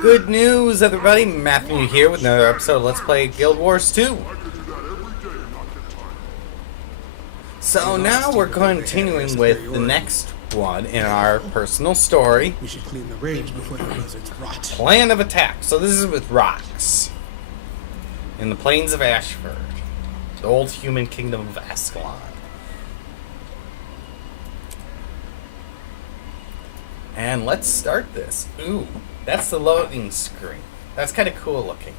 Good news, everybody. Matthew here with another episode of Let's Play Guild Wars 2. So now we're continuing with the next one in our personal story. We should clean the range before the lizards rot. Plan of attack. So this is with rocks. In the plains of Ashford. The old human kingdom of Ascalon. And let's start this. Ooh, that's the loading screen. That's kind of cool looking.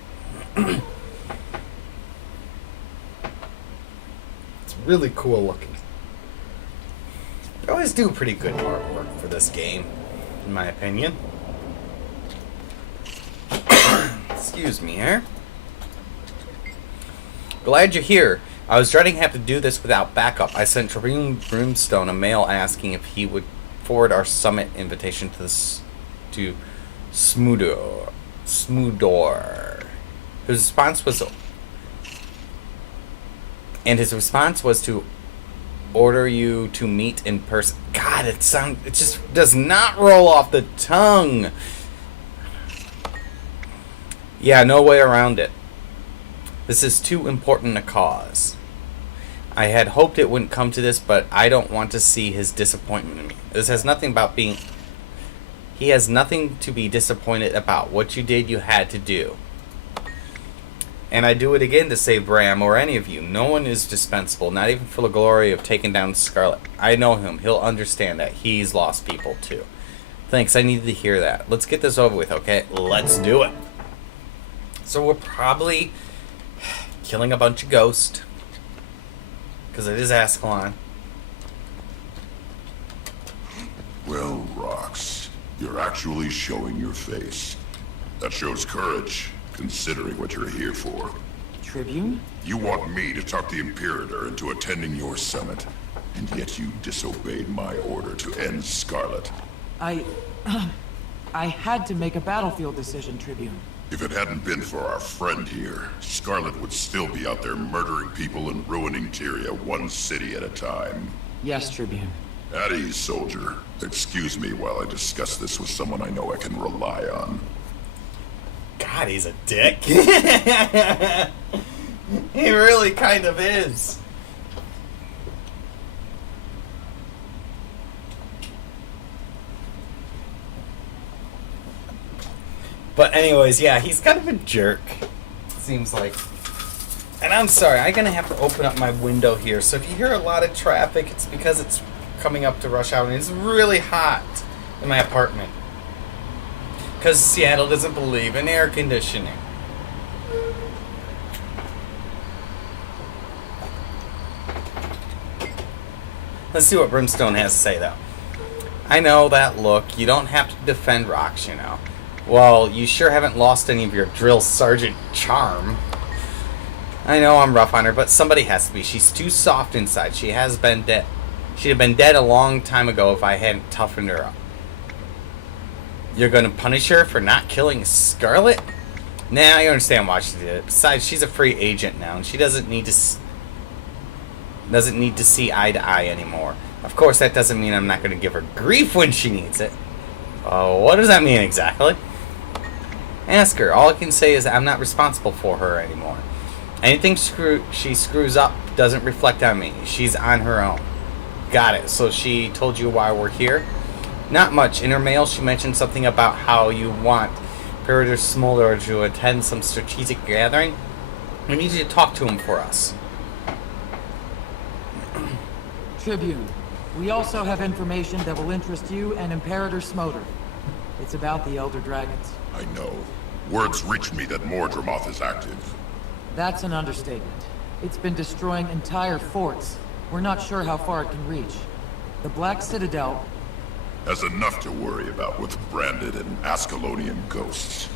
It's really cool looking. They always do pretty good artwork for this game, in my opinion. Excuse me here. Glad you're here. I was dreading having to do this without backup. I sent Tribune Brimstone a mail asking if he would forward our summit invitation to Smudor. His response was to order you to meet in person. God, it just does not roll off the tongue. Yeah, no way around it. This is too important a cause. I had hoped it wouldn't come to this, but I don't want to see his disappointment in me. This has nothing about being... He has nothing to be disappointed about. What you did, you had to do. And I do it again to save Bram or any of you. No one is dispensable, not even for the glory of taking down Scarlet. I know him. He'll understand that. He's lost people, too. Thanks, I needed to hear that. Let's get this over with, okay? Let's do it. So we're probably killing a bunch of ghosts. Because it is Ascalon. Well, Rox, you're actually showing your face. That shows courage, considering what you're here for. Tribune? You want me to talk the Imperator into attending your summit, and yet you disobeyed my order to end Scarlet. I had to make a battlefield decision, Tribune. If it hadn't been for our friend here, Scarlet would still be out there murdering people and ruining Tyria one city at a time. Yes, Tribune. At ease, soldier. Excuse me while I discuss this with someone I know I can rely on. God, he's a dick. He really kind of is. But anyways, yeah, he's kind of a jerk, seems like. And I'm sorry, I'm going to have to open up my window here. So if you hear a lot of traffic, it's because it's coming up to rush hour. And it's really hot in my apartment. Because Seattle doesn't believe in air conditioning. Let's see what Brimstone has to say, though. I know that look. You don't have to defend rocks, you know. Well, you sure haven't lost any of your drill sergeant charm. I know I'm rough on her, but somebody has to be. She's too soft inside. She has been dead. She'd have been dead a long time ago if I hadn't toughened her up. You're gonna punish her for not killing Scarlet? Nah, I understand why she did it. Besides, she's a free agent now, and she doesn't need to see eye to eye anymore. Of course, that doesn't mean I'm not gonna give her grief when she needs it. What does that mean exactly? Ask her. All I can say is I'm not responsible for her anymore. Anything she screws up doesn't reflect on me. She's on her own. Got it. So she told you why we're here? Not much. In her mail, she mentioned something about how you want Imperator Smolder to attend some strategic gathering. We need you to talk to him for us. Tribune, we also have information that will interest you and Imperator Smolder. It's about the Elder Dragons. I know. Words reached me that Mordremoth is active. That's an understatement. It's been destroying entire forts. We're not sure how far it can reach. The Black Citadel Has enough to worry about with branded and Ascalonian ghosts.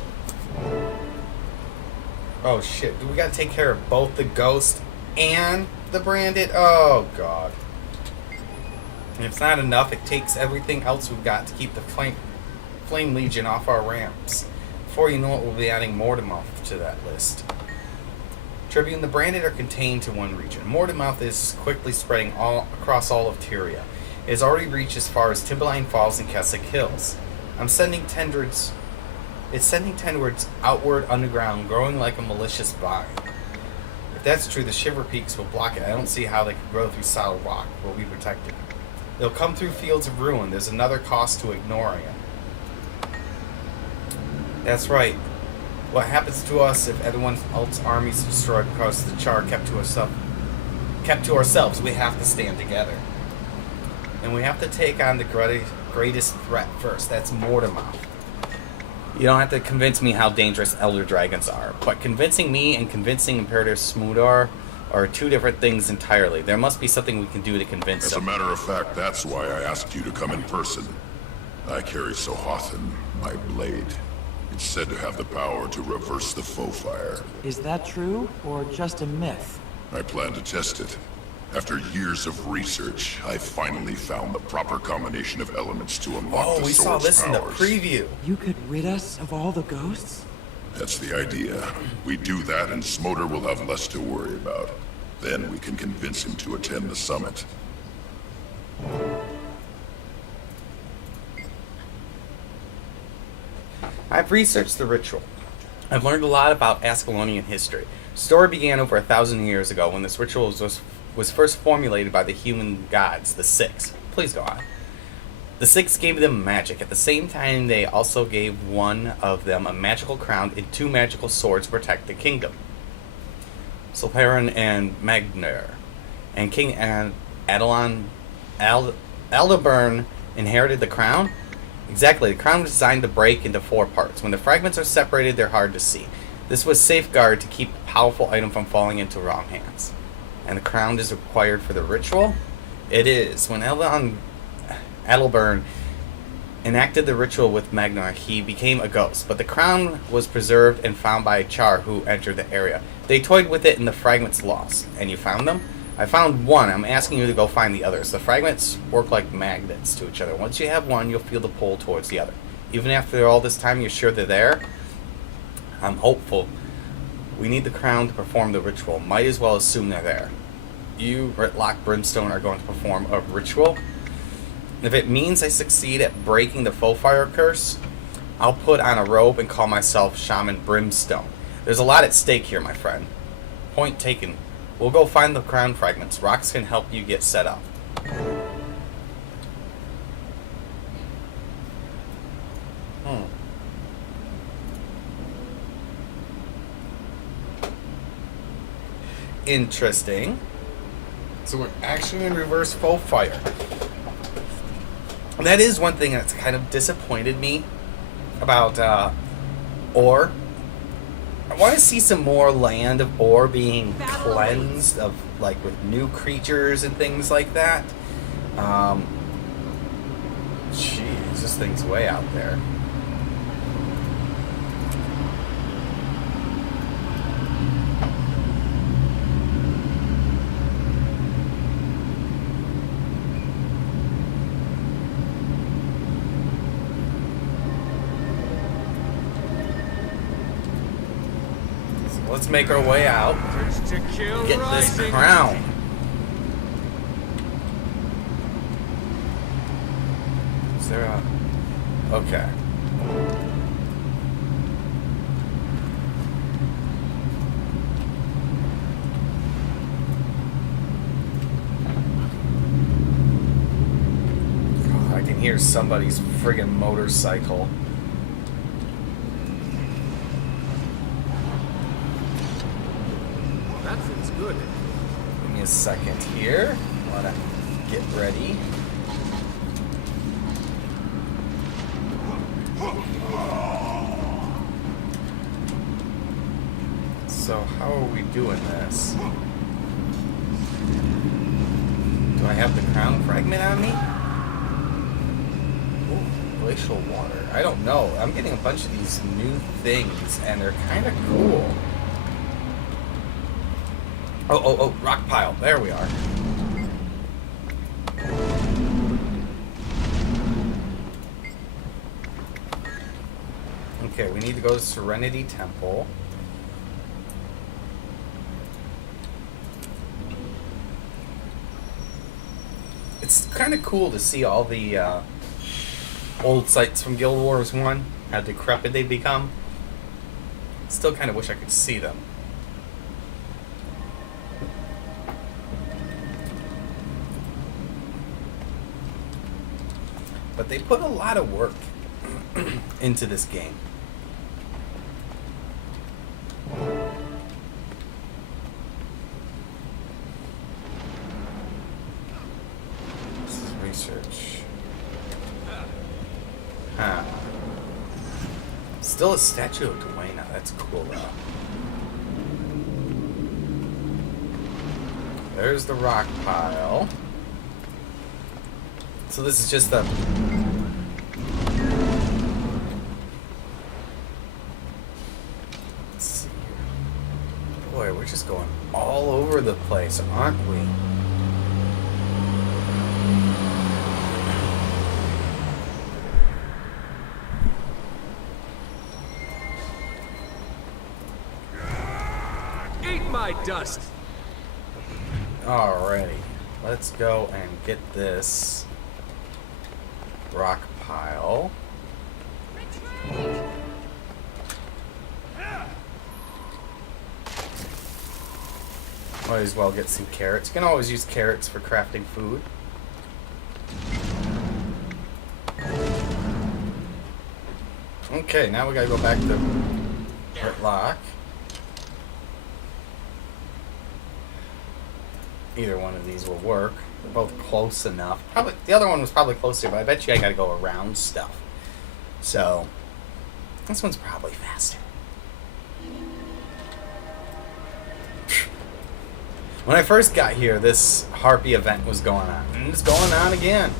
Oh shit, do we gotta take care of both the ghost and the branded? Oh god. And if it's not enough, it takes everything else we've got to keep the Flame Legion off our ramps. Before you know it, we'll be adding Mordremoth to that list. Tribune, the branded are contained to one region. Mordremoth is quickly spreading across all of Tyria. It has already reached as far as Timberline Falls and Keswick Hills. I'm sending tenders It's sending tendrils outward underground, growing like a malicious vine. If that's true, the shiver peaks will block it. I don't see how they could grow through solid rock. We'll be protected. They'll come through fields of ruin. There's another cost to ignoring it. That's right. What happens to us if everyone else's armies destroyed because the Char kept to ourselves? We have to stand together. And we have to take on the greatest threat first. That's Mortimer. You don't have to convince me how dangerous Elder Dragons are, but convincing me and convincing Imperator Smudar are two different things entirely. There must be something we can do to convince them. As a matter of fact, that's why I asked you to come in person. I carry Sohathan, my blade. It's said to have the power to reverse the foe fire. Is that true, or just a myth? I plan to test it. After years of research, I finally found the proper combination of elements to unlock the we sword's saw this powers. in the preview. You could rid us of all the ghosts? That's the idea. We do that and Smolder will have less to worry about. Then we can convince him to attend the summit. I've researched the ritual. I've learned a lot about Ascalonian history. The story began over 1,000 years ago when this ritual was first formulated by the human gods, the Six. Please go on. The Six gave them magic. At the same time, they also gave one of them a magical crown and 2 magical swords to protect the kingdom. Sulperin and Magner. And King Aldeburn inherited the crown? Exactly. The crown was designed to break into 4 parts. When the fragments are separated, they're hard to see. This was safeguard to keep a powerful item from falling into wrong hands. And the crown is required for the ritual? It is. When Adelburn enacted the ritual with Magnar, he became a ghost, but the crown was preserved and found by a Char who entered the area. They toyed with it and the fragments lost. And you found them? I found one. I'm asking you to go find the others. The fragments work like magnets to each other. Once you have one, you'll feel the pull towards the other. Even after all this time, you're sure they're there? I'm hopeful. We need the crown to perform the ritual. Might as well assume they're there. You, Ritlock Brimstone, are going to perform a ritual? If it means I succeed at breaking the foe fire curse, I'll put on a robe and call myself Shaman Brimstone. There's a lot at stake here, my friend. Point taken. We'll go find the crown fragments. Rox can help you get set up. Interesting. So we're actually in reverse foe fire. And that is one thing that's kind of disappointed me about ore. I want to see some more land of ore being cleansed of, like, with new creatures and things like that. Jeez, this thing's way out there. Let's make our way out. Get this crown. Is there a... Okay. God, I can hear somebody's friggin' motorcycle. Good. Give me a second here. I want to get ready. So how are we doing this? Do I have the crown fragment on me? Ooh, glacial water. I don't know. I'm getting a bunch of these new things, and they're kind of cool. Oh, rock pile. There we are. Okay, we need to go to Serenity Temple. It's kind of cool to see all the old sites from Guild Wars 1. how decrepit they become. Still kind of wish I could see them. But they put a lot of work into this game. This is research. Huh. Still a statue of Dwayne. That's cool though. There's the rock pile. So this is just the... Let's see here. Boy, we're just going all over the place, aren't we? Eat my dust! Alrighty. Let's go and get this rock pile. Might as well get some carrots. You can always use carrots for crafting food. Okay, now we gotta go back to Whitlock. Either one of these will work. They're both close enough. Probably the other one was probably closer, but I bet you I gotta go around stuff. So this one's probably faster. When I first got here, this Harpy event was going on. And it's going on again.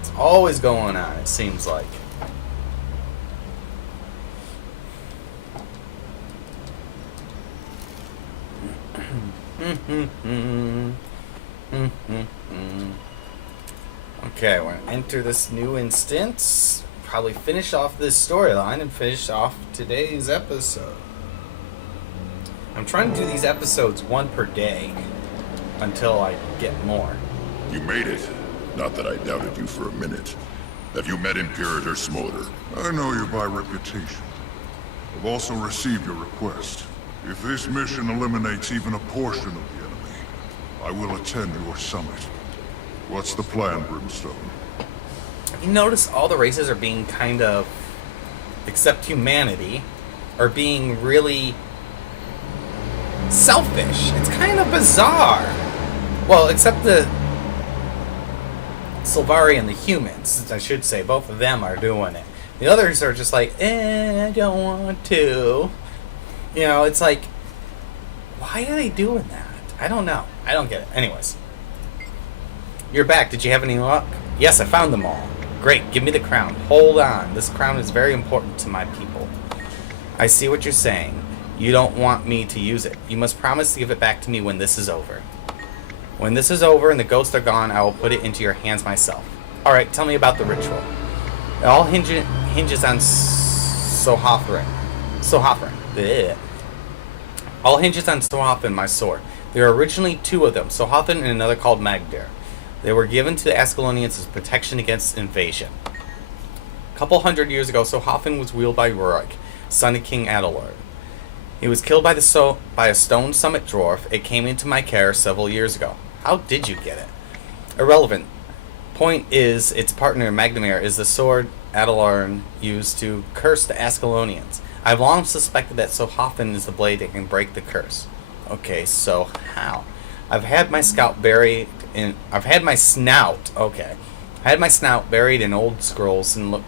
It's always going on, it seems like. Okay, we're gonna enter this new instance. Probably finish off this storyline and finish off today's episode. I'm trying to do these episodes one per day until I get more. You made it. Not that I doubted you for a minute. Have you met Imperator Smolder? I know you by reputation. I've also received your request. If this mission eliminates even a portion of the enemy, I will attend your summit. What's the plan, Brimstone? Have you noticed all the races are being kind of, except humanity, are being really selfish? It's kind of bizarre. Well, except the Sylvari and the humans, I should say. Both of them are doing it. The others are just like, I don't want to. You know, it's like, why are they doing that? I don't know. I don't get it. Anyways. You're back. Did you have any luck? Yes, I found them all. Great. Give me the crown. Hold on. This crown is very important to my people. I see what you're saying. You don't want me to use it. You must promise to give it back to me when this is over. When this is over and the ghosts are gone, I will put it into your hands myself. Alright, tell me about the ritual. It all hinges on Sohafren. Blech. All hinges on Sohafren, my sword. There are originally two of them, Sohafren and another called Magdir. They were given to the Ascalonians as protection against invasion. A couple hundred years ago, Sohafren was wielded by Rurik, son of King Adalard. He was killed by a stone summit dwarf. It came into my care several years ago. How did you get it? Irrelevant. Point is, its partner Magnamir is the sword Adalard used to curse the Ascalonians. I've long suspected that Sohafren is the blade that can break the curse. Okay, so how? I've had my snout buried in old scrolls and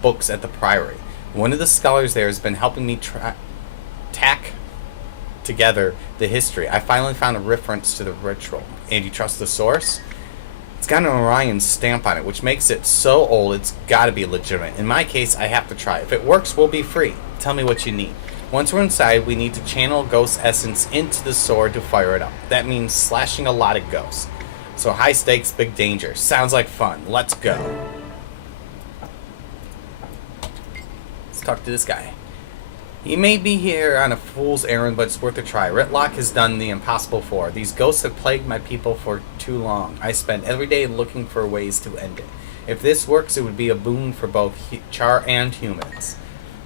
books at the priory. One of the scholars there has been helping me tack together the history. I finally found a reference to the ritual. And you trust the source? It's got an Orion stamp on it, which makes it so old it's got to be legitimate. In my case, I have to try. If it works, we'll be free. Tell me what you need. Once we're inside, we need to channel ghost essence into the sword to fire it up. That means slashing a lot of ghosts. So high stakes, big danger. Sounds like fun. Let's go. Let's talk to this guy. He may be here on a fool's errand, but it's worth a try. Whitlock has done the impossible for. These ghosts have plagued my people for too long. I spend every day looking for ways to end it. If this works, it would be a boon for both Char and humans.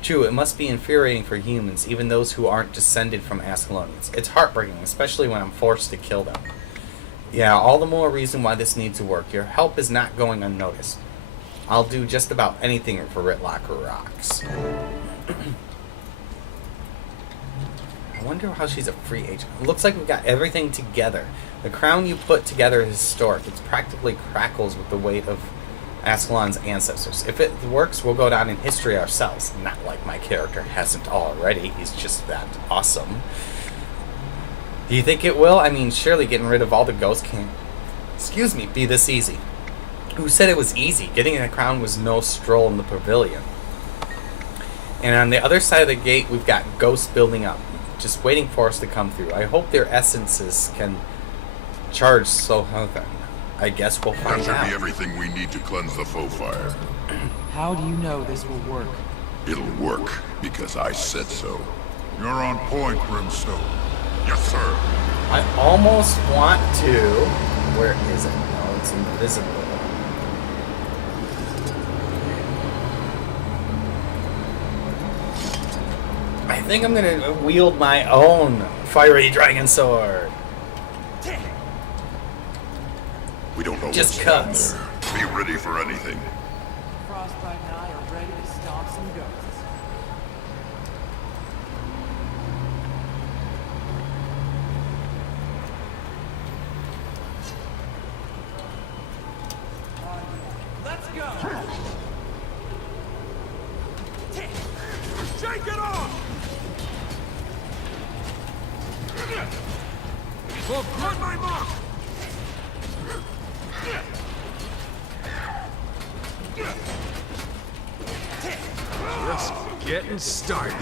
True, it must be infuriating for humans, even those who aren't descended from Ascalonians. It's heartbreaking, especially when I'm forced to kill them. Yeah, all the more reason why this needs to work. Your help is not going unnoticed. I'll do just about anything for Ritlocker Rocks. I wonder how she's a free agent. It looks like we've got everything together. The crown you put together is historic. It practically crackles with the weight of Ascalon's ancestors. If it works, we'll go down in history ourselves. Not like my character hasn't already. He's just that awesome. Do you think it will? I mean, surely getting rid of all the ghosts can't, be this easy. Who said it was easy? Getting a crown was no stroll in the pavilion. And on the other side of the gate, we've got ghosts building up, just waiting for us to come through. I hope their essences can charge so heaven. I guess we'll find That should out. be everything we need to cleanse the foe fire. How do you know this will work? It'll work, because I said so. You're on point, Brimstone. Yes, sir. I almost want to... Where is it? No, it's invisible. I think I'm gonna wield my own fiery dragon sword. We don't know Just what's down cuts. there. Be ready for anything. Frostbite and I are ready to stomp some ghosts. Let's go! Shake it off! On my mark! Just getting started.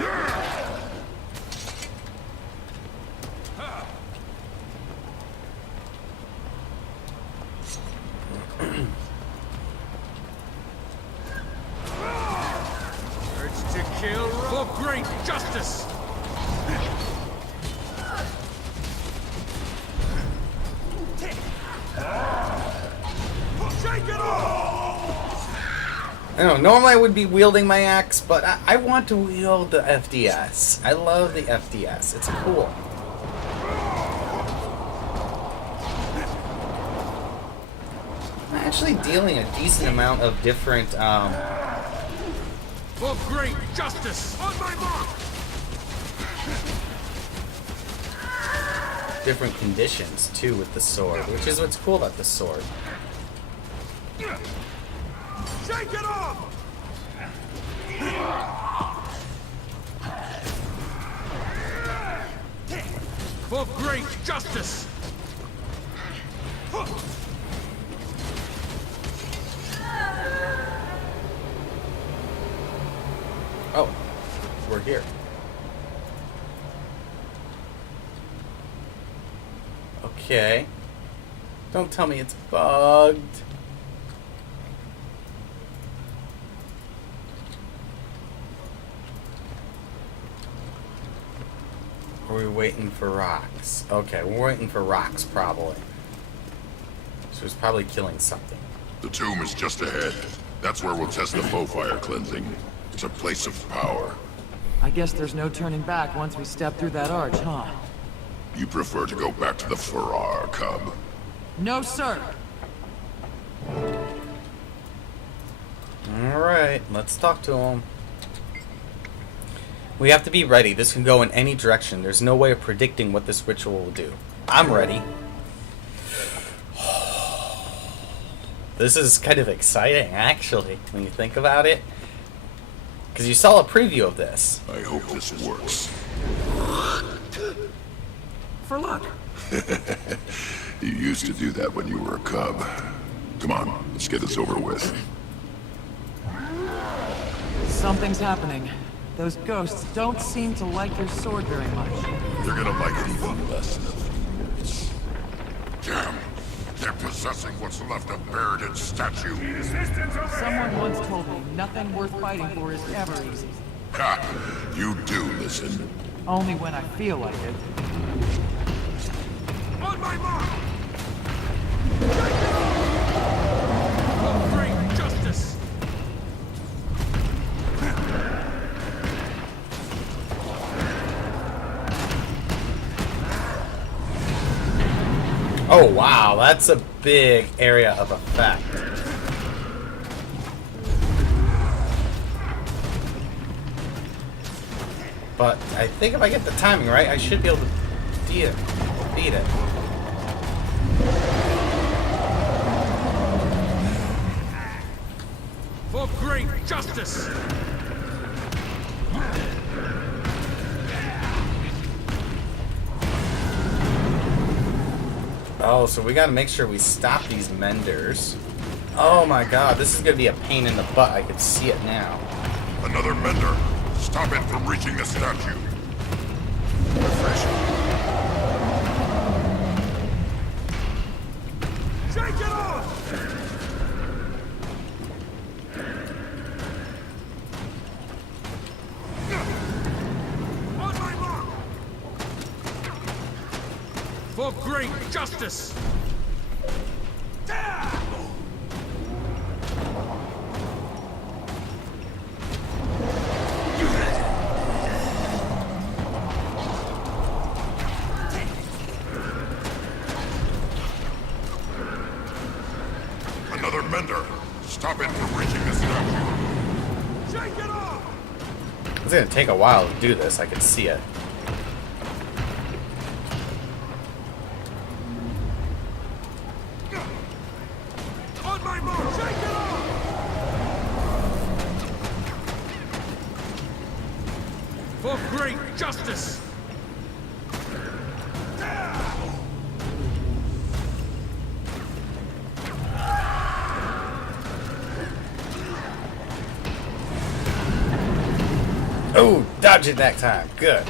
Urge to kill for great justice. Shake it off! I don't know, normally I would be wielding my axe, but I want to wield the FDS. I love the FDS. It's cool. I'm actually dealing a decent amount of different, For great justice. On my mark! different conditions, too, with the sword, which is what's cool about the sword. Shake it off! For great justice. Oh, we're here. Okay. Don't tell me it's bugged. Are we waiting for rocks? Okay, we're waiting for rocks, probably. So it's probably killing something. The tomb is just ahead. That's where we'll test the foe fire cleansing. It's a place of power. I guess there's no turning back once we step through that arch, huh? You prefer to go back to the Farrar, cub. No, sir! Alright, let's talk to him. We have to be ready. This can go in any direction. There's no way of predicting what this ritual will do. I'm ready. This is kind of exciting, actually, when you think about it. Because you saw a preview of this. I hope this works. For luck. You used to do that when you were a cub. Come on, let's get this over with. Something's happening. Those ghosts don't seem to like your sword very much. They're gonna like it even less in a few minutes. Damn! They're possessing what's left of Baradin's statue. Someone once told me nothing worth fighting for is ever easy. Ha! You do listen. Only when I feel like it. On my mark! For great justice. Oh wow, that's a big area of effect. But I think if I get the timing right, I should be able to beat it. For great justice! Oh, so we gotta make sure we stop these menders. Oh my god, this is gonna be a pain in the butt. I can see it now. Another mender. Stop it from reaching the statue. Refreshing. Shake it off! On my mark! For great justice! Another mender. Stop it from reaching the statue. Shake it off! It's gonna take a while to do this. I can see it. On my mark! Shake it off! For great justice! Oh, dodge it that time. Good.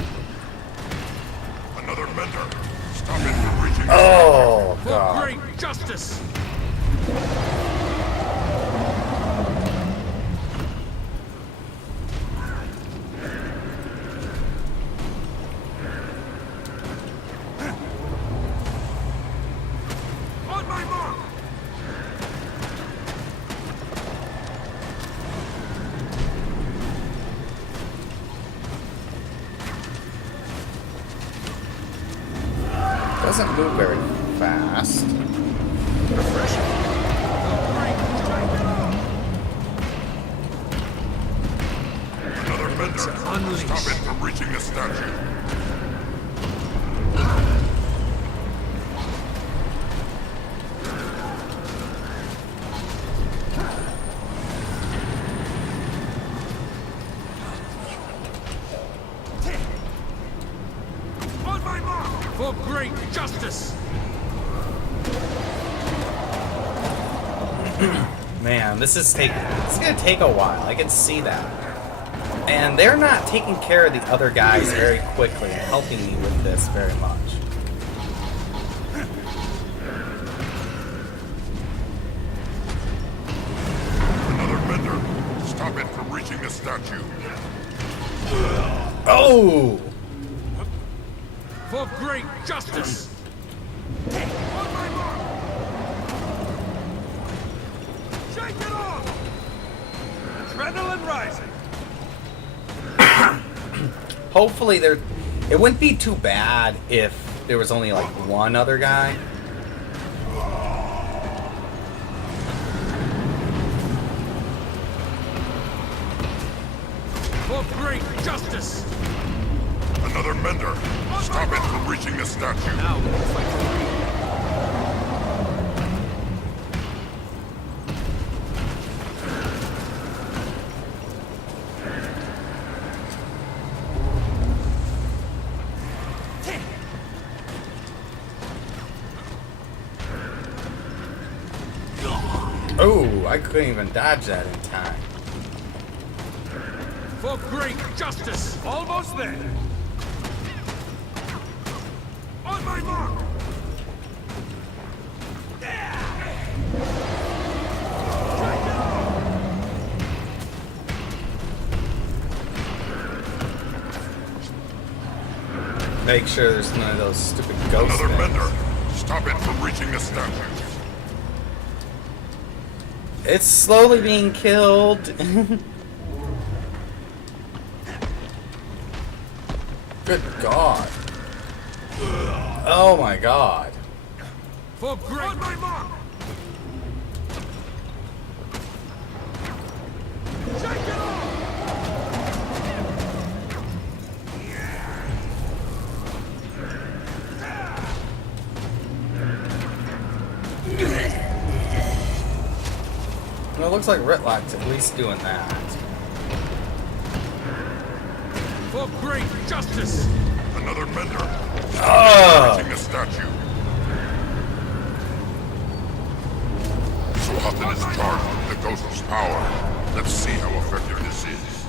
Another mender. Stop it from reaching the Oh For god. great justice! On my mark! Doesn't move very fast. refreshing. Another mender. Stop it from reaching the statue. On my mark! For great justice! Man, this is gonna take a while. I can see that. And they're not taking care of the other guys very quickly and helping me with this very much. Another mender. Stop it from reaching the statue. Oh! For great justice! On my mark! Shake it off! Adrenaline rising! Hopefully it wouldn't be too bad if there was only like one other guy. For great justice! Another mender. Stop it from reaching the statue. Now, looks like we're ready. Oh, I couldn't even dodge that in time. For great justice! Almost there! On my mark! Make sure there's none of those stupid ghosts. Another things. mender. Stop it from reaching the statue. It's slowly being killed. Good God. Oh my God. For great... On my mark! Shake it off! Well, it looks like Ritlock's at least doing that. For great justice! Another mender. Oh! Erecting a statue. So Hutton is charged with the ghost's power. Let's see how effective this is.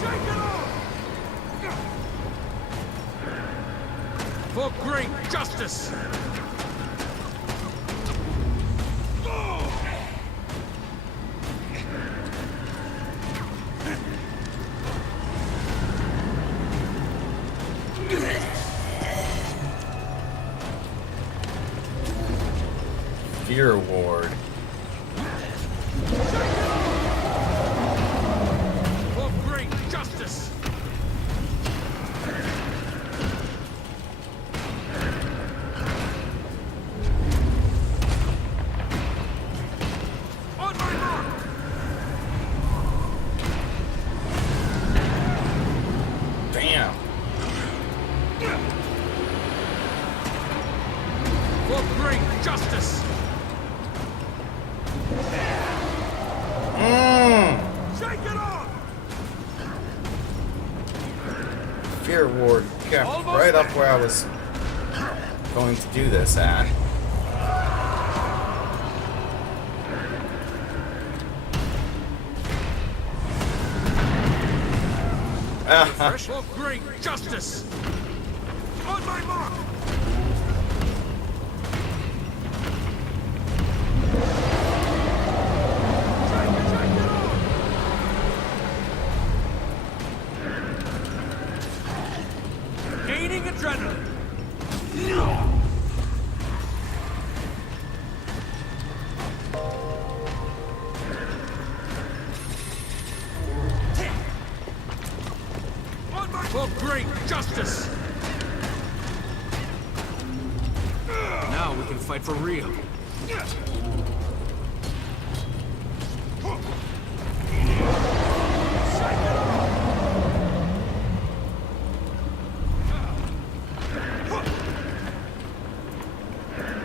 Shake it off! For great justice! Fear Ward. For great justice! On my mark! Damn. For great justice! Shake it off! Fear Ward. Yeah, Almost right up there. where I was going to do this at. Fresh for great justice! On my mark! Shake it off! Gaining adrenaline! On my For great justice! Now we can fight for real.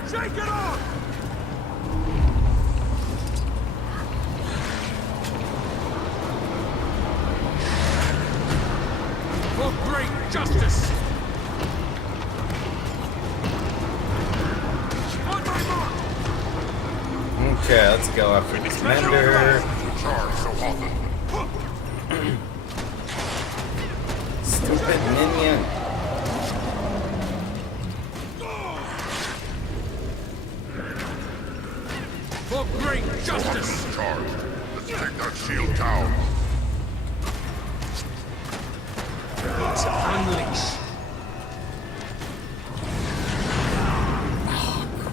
Shake it off! For great justice! On my mark! Okay, let's go after this mender. Charge so often. Stupid minion. For great Hutton justice! is charged. Let's take that shield down. Unleash!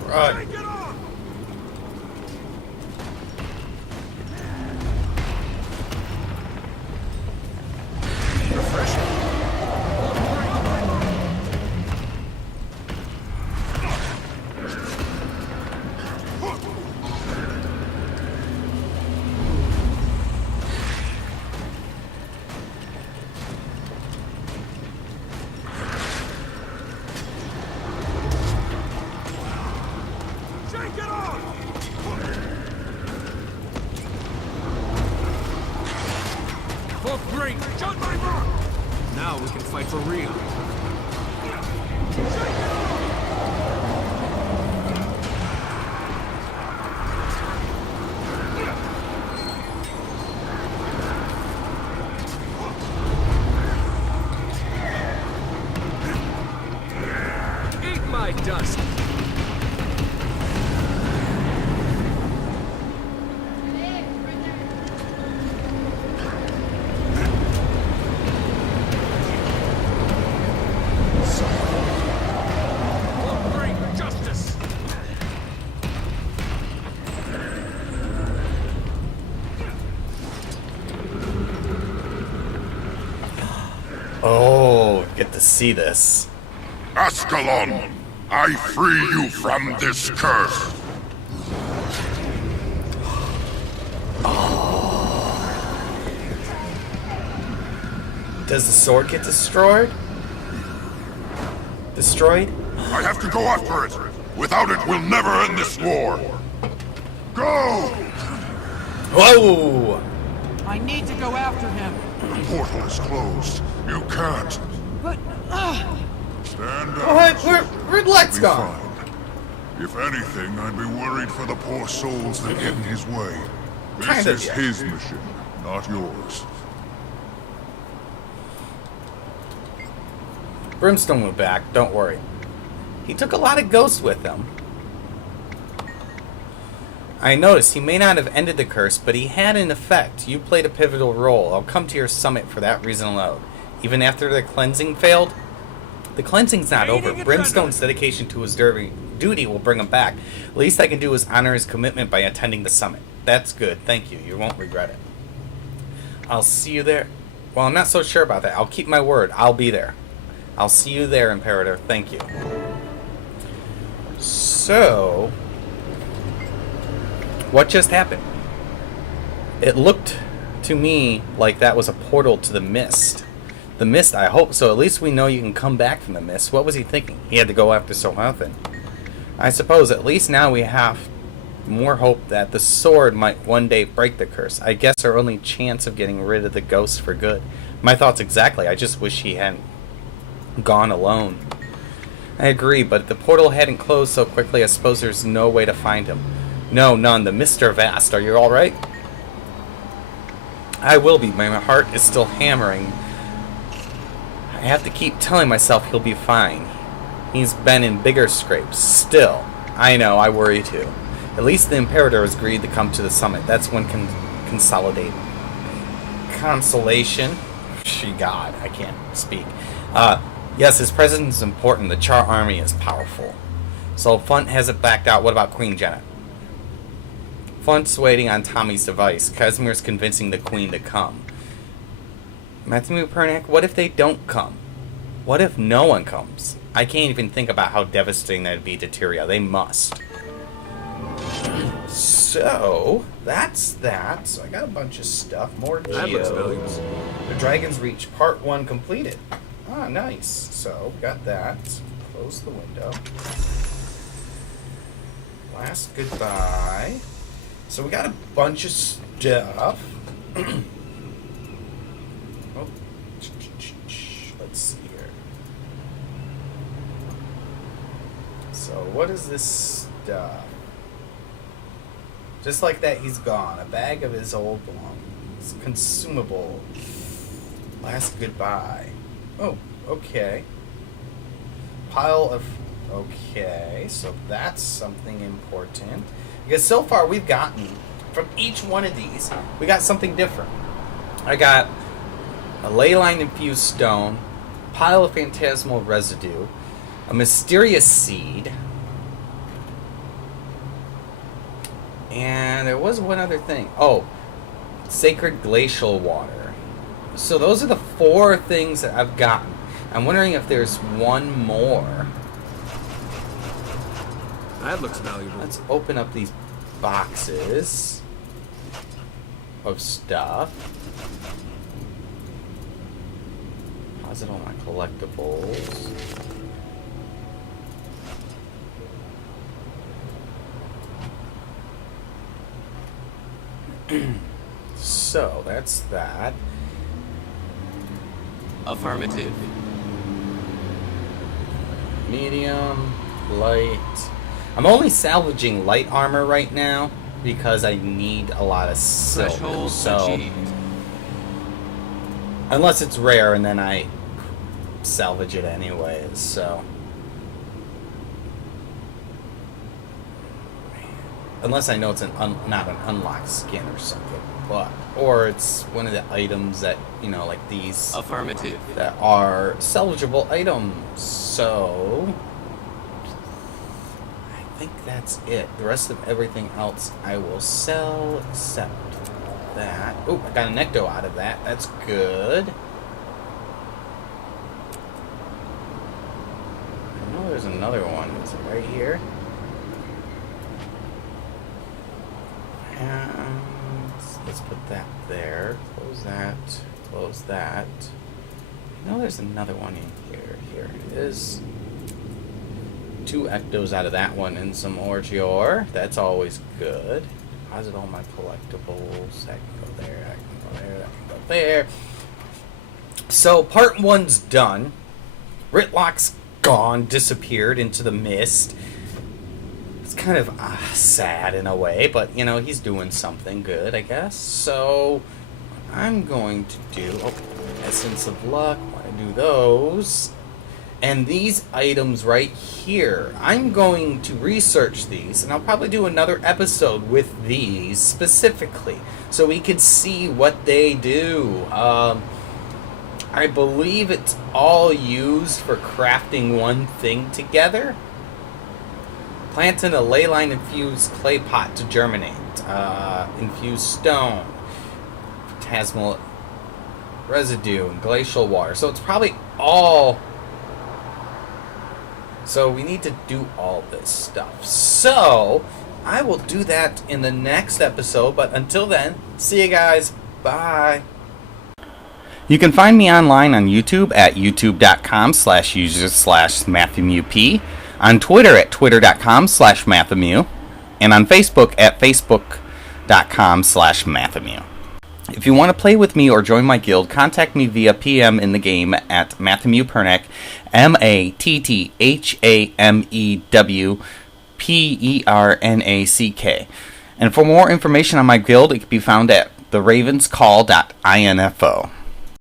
Right. Shake it off! Refreshing! Shake it off! For great! On my mark! Now we can fight for real. Shake it off! Eat my dust! For great justice! Oh, get to see this. Ascalon, I free you from this curse. Does the sword get destroyed? Destroyed? I have to go after it. Without it, we'll never end this war. Go! Whoa! I need to go after him. The portal is closed. You can't. But, Stand What? down. Where'd Lex Be gone? fine. If anything, I'd be worried for the poor souls that get in his way. This Kinda, is yeah. his mission, not yours. Brimstone went back, don't worry. He took a lot of ghosts with him. I noticed he may not have ended the curse, but he had an effect. You played a pivotal role. I'll come to your summit for that reason alone. Even after the cleansing failed? The cleansing's not over. Brimstone's dedication to his duty will bring him back. The least I can do is honor his commitment by attending the summit. That's good, thank you. You won't regret it. I'll see you there. Well, I'm not so sure about that. I'll keep my word. I'll be there. I'll see you there, Imperator. Thank you. So, what just happened? It looked to me like that was a portal to the mist. The mist, I hope so. At least we know you can come back from the mist. What was he thinking? He had to go after Sohathan. I suppose at least now we have more hope that the sword might one day break the curse. I guess our only chance of getting rid of the ghosts for good. My thoughts exactly. I just wish he hadn't gone alone. I agree, but if the portal hadn't closed so quickly, I suppose there's no way to find him. No, none. The mists are vast. Are you alright? I will be. My heart is still hammering. I have to keep telling myself he'll be fine. He's been in bigger scrapes. Still. I know, I worry too. At least the Imperator has agreed to come to the summit. That's one can consolidate. Consolation. God, I can't speak. Yes, his presence is important. The Char army is powerful. So Funt hasn't backed out. What about Queen Jenna? Funt's waiting on Tommy's device. Casimir's convincing the Queen to come. Matthew Pernak, what if they don't come? What if no one comes? I can't even think about how devastating that would be to Tyria. They must. So, that's that. So I got a bunch of stuff. More That looks valuable. geos. The Dragon's Reach, Part 1 completed. Ah, nice. So, got that. Close the window. Last goodbye. So we got a bunch of stuff. Oh. Let's see here. So what is this stuff? Just like that, he's gone. A bag of his old belongings. Consumable. Last goodbye. Oh, okay. Pile of... Okay, so that's something important. Because so far we've gotten, from each one of these, we got something different. I got a leyline infused stone, pile of phantasmal residue, a mysterious seed, and there was one other thing. Oh, sacred glacial water. So those are the 4 things that I've gotten. I'm wondering if there's one more. That looks valuable. Let's open up these boxes of stuff. Deposit all my collectibles. So, that's that. Affirmative. Medium, light. I'm only salvaging light armor right now because I need a lot of silver. Threshold So, achieved. unless it's rare, and then I salvage it anyways. So, unless I know it's not an unlocked skin or something, but or it's one of the items that like these Affirmative. that are salvageable items. So, I think that's it. The rest of everything else I will sell except that. Oh, I got an ecto out of that. That's good. know there's another one. Is it right here? And let's put that there. Close that. Close that. I know there's another one in here. Here it is. 2 ectos out of that one and some Orgeor. That's always good. Deposit all my collectibles. That can go there. That can go there. That can go there. So part 1's done. Ritlock's gone, disappeared into the mist. It's kind of sad in a way, but you know, he's doing something good, I guess. So I'm going to do Essence of Luck. Want to do those. And these items right here, I'm going to research these, and I'll probably do another episode with these specifically, so we could see what they do. I believe it's all used for crafting one thing together. Plant in a ley line infused clay pot to germinate. Infused stone. Phantasmal residue and glacial water. So it's probably all... So we need to do all this stuff. So I will do that in the next episode. But until then, see you guys. Bye. You can find me online on YouTube at youtube.com/user/MatthewMewP, on Twitter at twitter.com/MatthewMew, and on Facebook at facebook.com/MatthewMew. If you want to play with me or join my guild, contact me via PM in the game at MatthewMewPernack, MatthewMewPernack. And for more information on my guild, it can be found at theravenscall.info.